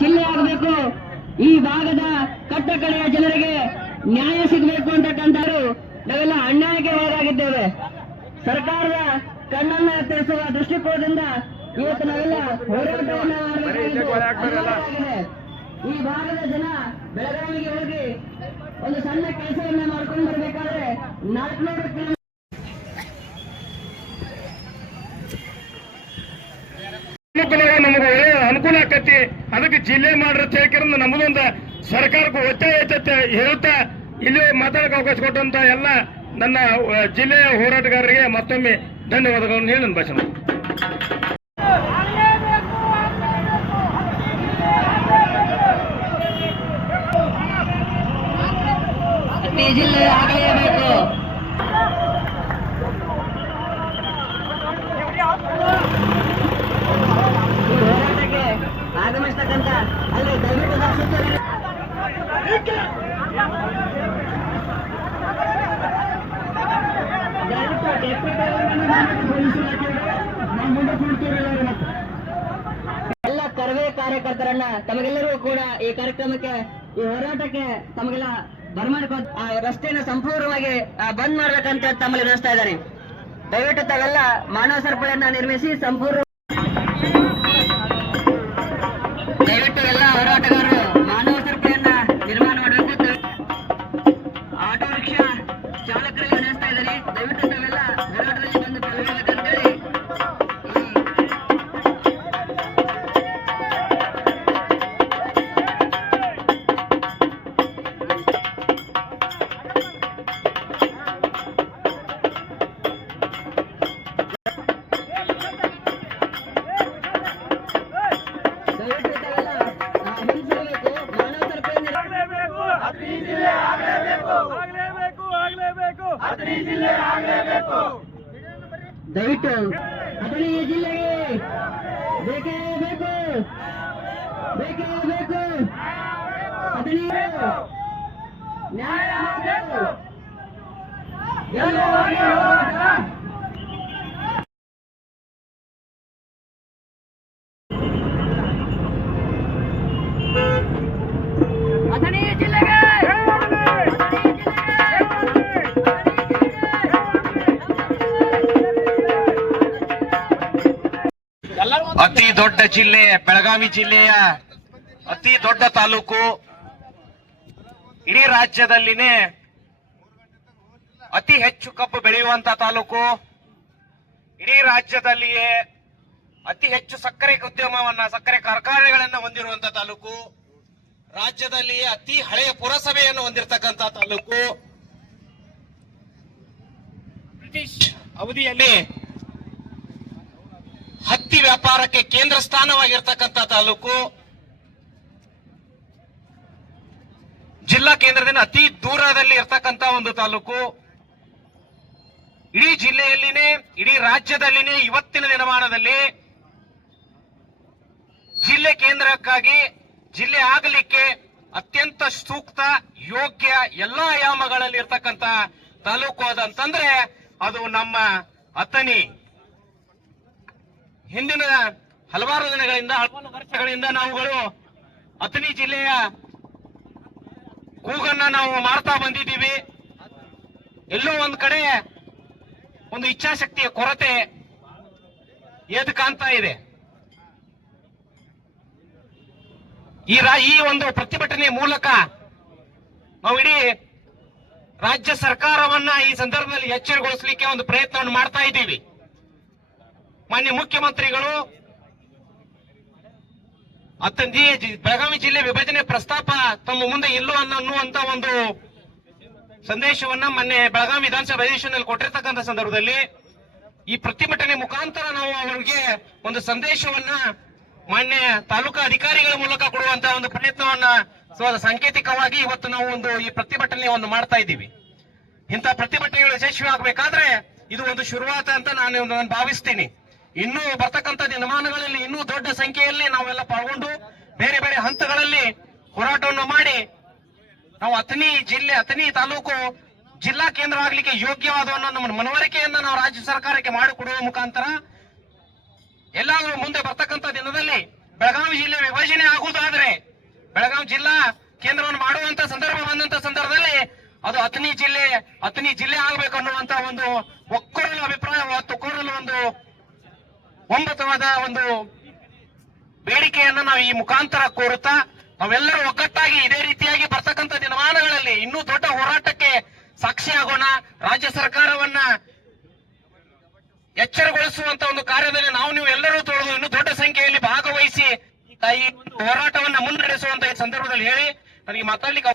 ಜಿಲ್ಲೆ ಆಗಬೇಕು. ಈ ಭಾಗದ ಕಟ್ಟಕಡೆಯ ಜನರಿಗೆ ನ್ಯಾಯ ಸಿಗಬೇಕು ಅಂತಕ್ಕಂಥವ್ರು ನಾವೆಲ್ಲ ಅನ್ಯಾಯಕ್ಕೆ ಒಳಗಾಗಿದ್ದೇವೆ. ಸರ್ಕಾರದ ಕಣ್ಣನ್ನ ಎತ್ತರಿಸುವ ದೃಷ್ಟಿಕೋನದಿಂದ ಇವತ್ತು ನಾವೆಲ್ಲ ಹೋರಾಟವನ್ನು ಮಾಡಬೇಕಾಗಿದೆ. ಈ ಭಾಗದ ಜನ ಬೆಳಗಾವಿಗೆ ಹೋಗಿ ಒಂದು ಸಣ್ಣ ಕೆಲಸವನ್ನ ಮಾಡ್ಕೊಂಡು ಬರಬೇಕಾದ್ರೆ 400 ಕಿಲೋಮೀಟರ್ ನಮಗೆ ಅನುಕೂಲ ಆಕತಿ. ಅದಕ್ಕೆ ಜಿಲ್ಲೆ ಮಾಡ್ರತ್ ಹೇಳ್ಕಿರಂದು ನಮ್ಮದೊಂದು ಸರ್ಕಾರಕ್ಕೆ ಒತ್ತಾಯ ಹೇಳುತ್ತಾ ಇಲ್ಲಿ ಮಾತಾಡಕ್ಕೆ ಅವಕಾಶ ಕೊಟ್ಟಂತ ಎಲ್ಲ ನನ್ನ ಜಿಲ್ಲೆಯ ಹೋರಾಟಗಾರರಿಗೆ ಮತ್ತೊಮ್ಮೆ ಧನ್ಯವಾದಗಳನ್ನು ಹೇಳಿ ನನ್ನ ಭಾಷಣ. ಜಿಲ್ಲೆ ಆಗಲೇಬೇಕು. ಹೋರಾಟಕ್ಕೆ ಆಗಮಿಸ್ತಕ್ಕಂಥ ಅಲ್ಲಿ ದಯವಿಟ್ಟು ಎಲ್ಲ ಕರವೇ ಕಾರ್ಯಕರ್ತರನ್ನ ತಮಗೆಲ್ಲರೂ ಕೂಡ ಈ ಕಾರ್ಯಕ್ರಮಕ್ಕೆ ಈ ಹೋರಾಟಕ್ಕೆ ತಮಗೆಲ್ಲ ಬರಮಾಡಿಕೊ ರಸ್ತೆಯನ್ನು ಸಂಪೂರ್ಣವಾಗಿ ಬಂದ್ ಮಾಡ್ಬೇಕಂತ ತಮ್ಮಲ್ಲಿ ನಡೆಸ್ತಾ ಇದ್ದಾರೆ. ದಯವಿಟ್ಟು ತಾವೆಲ್ಲ ಮಾನವ ಸರಪಳಿಯನ್ನ ನಿರ್ಮಿಸಿ ಸಂಪೂರ್ಣ ದಯವಿಟ್ಟು ಎಲ್ಲ ಹೋರಾಟಗಾರರು ಮಾನವ ಸರಪಳಿಯನ್ನ ನಿರ್ಮಾಣ ಮಾಡಬೇಕು. ಆಟೋ ರಿಕ್ಷಾ ಚಾಲಕರಿಗೆ ನಡೆಸ್ತಾ ಇದ್ದಾರೆ. ದಯವಿಟ್ಟು ತಾವೆಲ್ಲ ಹೋರಾಟದಲ್ಲಿ ಬಂದು ಪಾಲ್ಗೊಳ್ಳಬೇಕಂತೇಳಿ ದಯವಿಟ್ಟು ಅಥಣಿ ಜಿಲ್ಲೆಗೆ ಬೇಕೇ ಬೇಕು, ಬೇಕೇ ಬೇಕು. ಅಥಣಿ ನ್ಯಾಯ ಬೇಕು. ಅಥಣಿ ಜಿಲ್ಲೆಗೆ ಅತಿ ದೊಡ್ಡ ಜಿಲ್ಲೆ ಬೆಳಗಾವಿ ಜಿಲ್ಲೆಯ ಅತಿ ದೊಡ್ಡ ತಾಲೂಕು. ಇಡೀ ರಾಜ್ಯದಲ್ಲಿನೇ ಅತಿ ಹೆಚ್ಚು ಕಬ್ಬು ಬೆಳೆಯುವಂತ ತಾಲೂಕು. ಇಡೀ ರಾಜ್ಯದಲ್ಲಿಯೇ ಅತಿ ಹೆಚ್ಚು ಸಕ್ಕರೆ ಉದ್ಯಮವನ್ನ ಸಕ್ಕರೆ ಕಾರ್ಖಾನೆಗಳನ್ನ ಹೊಂದಿರುವಂತ ತಾಲೂಕು. ರಾಜ್ಯದಲ್ಲಿಯೇ ಅತಿ ಹಳೆಯ ಪುರಸಭೆಯನ್ನು ಹೊಂದಿರತಕ್ಕಂತ ತಾಲೂಕು. ಬ್ರಿಟಿಷ್ ಅವಧಿಯಲ್ಲಿ ಹತ್ತಿ ವ್ಯಾಪಾರಕ್ಕೆ ಕೇಂದ್ರ ಸ್ಥಾನವಾಗಿರ್ತಕ್ಕಂಥ ತಾಲೂಕು. ಜಿಲ್ಲಾ ಕೇಂದ್ರದಿಂದ ಅತಿ ದೂರದಲ್ಲಿ ಇರ್ತಕ್ಕಂಥ ಒಂದು ತಾಲೂಕು. ಇಡೀ ಜಿಲ್ಲೆಯಲ್ಲಿನೇ ಇಡೀ ರಾಜ್ಯದಲ್ಲಿನೇ ಇವತ್ತಿನ ದಿನಮಾನದಲ್ಲಿ ಜಿಲ್ಲೆ ಕೇಂದ್ರಕ್ಕಾಗಿ ಜಿಲ್ಲೆ ಆಗಲಿಕ್ಕೆ ಅತ್ಯಂತ ಸೂಕ್ತ ಯೋಗ್ಯ ಎಲ್ಲಾ ಆಯಾಮಗಳಲ್ಲಿ ಇರ್ತಕ್ಕಂಥ ತಾಲೂಕು ಅದಂತಂದ್ರೆ ಅದು ನಮ್ಮ ಅಥಣಿ. ಹಿಂದಿನ ಹಲವಾರು ದಿನಗಳಿಂದ ಹಲವಾರು ವರ್ಷಗಳಿಂದ ನಾವುಗಳು ಅಥಣಿ ಜಿಲ್ಲೆಯ ಕೂಗನ್ನ ನಾವು ಮಾಡ್ತಾ ಬಂದಿದ್ದೀವಿ. ಎಲ್ಲೋ ಒಂದು ಕಡೆ ಒಂದು ಇಚ್ಛಾಶಕ್ತಿಯ ಕೊರತೆ ಎದ್ದು ಕಾಣ್ತಾ ಇದೆ. ಈ ಒಂದು ಪ್ರತಿಭಟನೆ ಮೂಲಕ ನಾವು ಇಡೀ ರಾಜ್ಯ ಸರ್ಕಾರವನ್ನ ಈ ಸಂದರ್ಭದಲ್ಲಿ ಎಚ್ಚರಗೊಳಿಸಲಿಕ್ಕೆ ಒಂದು ಪ್ರಯತ್ನವನ್ನು ಮಾಡ್ತಾ ಇದ್ದೀವಿ. ಮಾನ್ಯ ಮುಖ್ಯಮಂತ್ರಿಗಳು ಬೆಳಗಾವಿ ಜಿಲ್ಲೆ ವಿಭಜನೆ ಪ್ರಸ್ತಾಪ ತಮ್ಮ ಮುಂದೆ ಇಲ್ಲೋ ಅನ್ನುವಂತ ಒಂದು ಸಂದೇಶವನ್ನ ಮೊನ್ನೆ ಬೆಳಗಾವಿ ವಿಧಾನಸಭಾ ಅಧಿವೇಶನದಲ್ಲಿ ಕೊಟ್ಟಿರ್ತಕ್ಕಂಥ ಸಂದರ್ಭದಲ್ಲಿ ಈ ಪ್ರತಿಭಟನೆ ಮುಖಾಂತರ ನಾವು ಅವರಿಗೆ ಒಂದು ಸಂದೇಶವನ್ನ ಮಾನ್ಯ ತಾಲೂಕಾ ಅಧಿಕಾರಿಗಳ ಮೂಲಕ ಕೊಡುವಂತಹ ಒಂದು ಪ್ರಯತ್ನವನ್ನ ಸಾಂಕೇತಿಕವಾಗಿ ಇವತ್ತು ನಾವು ಈ ಪ್ರತಿಭಟನೆಯನ್ನು ಮಾಡ್ತಾ ಇದ್ದೀವಿ. ಇಂಥ ಪ್ರತಿಭಟನೆಗಳು ಯಶಸ್ವಿ ಆಗಬೇಕಾದ್ರೆ ಇದು ಒಂದು ಶುರುವಾತ ಅಂತ ನಾನು ಭಾವಿಸ್ತೀನಿ. ಇನ್ನೂ ಬರ್ತಕ್ಕಂಥ ದಿನಮಾನಗಳಲ್ಲಿ ಇನ್ನೂ ದೊಡ್ಡ ಸಂಖ್ಯೆಯಲ್ಲಿ ನಾವೆಲ್ಲ ಪಾಲ್ಗೊಂಡು ಬೇರೆ ಬೇರೆ ಹಂತಗಳಲ್ಲಿ ಹೋರಾಟವನ್ನು ಮಾಡಿ ನಾವು ಅಥಣಿ ತಾಲೂಕು ಜಿಲ್ಲಾ ಕೇಂದ್ರ ಆಗ್ಲಿಕ್ಕೆ ಯೋಗ್ಯವಾದ ಅನ್ನೋ ನಮ್ಮ ಮನವರಿಕೆಯನ್ನ ನಾವು ರಾಜ್ಯ ಸರ್ಕಾರಕ್ಕೆ ಮಾಡಿಕೊಡುವ ಮುಖಾಂತರ ಎಲ್ಲಾದ್ರೂ ಮುಂದೆ ಬರ್ತಕ್ಕಂಥ ದಿನದಲ್ಲಿ ಬೆಳಗಾವಿ ಜಿಲ್ಲೆ ವಿಭಜನೆ ಆಗುವುದಾದ್ರೆ ಬೆಳಗಾವಿ ಜಿಲ್ಲಾ ಕೇಂದ್ರವನ್ನು ಮಾಡುವಂತ ಸಂದರ್ಭ ಬಂದಂತ ಸಂದರ್ಭದಲ್ಲಿ ಅದು ಅಥಣಿ ಜಿಲ್ಲೆ ಆಗ್ಬೇಕು ಅನ್ನುವಂತ ಒಂದು ಒಕ್ಕೊರಲ ಅಭಿಪ್ರಾಯ ಒಕ್ಕೊರಲು ಒಂದು ಒಮ್ಮತವಾದ ಒಂದು ಬೇಡಿಕೆಯನ್ನ ನಾವು ಈ ಮುಖಾಂತರ ಕೋರುತ್ತಾ ನಾವೆಲ್ಲರೂ ಒಗ್ಗಟ್ಟಾಗಿ ಇದೇ ರೀತಿಯಾಗಿ ಬರ್ತಕ್ಕಂಥ ದಿನಮಾನಗಳಲ್ಲಿ ಇನ್ನೂ ದೊಡ್ಡ ಹೋರಾಟಕ್ಕೆ ಸಾಕ್ಷಿಯಾಗೋಣ. ರಾಜ್ಯ ಸರ್ಕಾರವನ್ನ ಎಚ್ಚರಗೊಳಿಸುವಂತ ಒಂದು ಕಾರ್ಯದಲ್ಲಿ ನೀವು ಎಲ್ಲರೂ ತೊಳೆದು ಇನ್ನೂ ದೊಡ್ಡ ಸಂಖ್ಯೆಯಲ್ಲಿ ಭಾಗವಹಿಸಿ ಈ ಒಂದು ಹೋರಾಟವನ್ನ ಮುನ್ನಡೆಸುವಂತ ಈ ಸಂದರ್ಭದಲ್ಲಿ ಹೇಳಿ ನನಗೆ ಮಾತಾಡ್ಲಿಕ್ಕೆ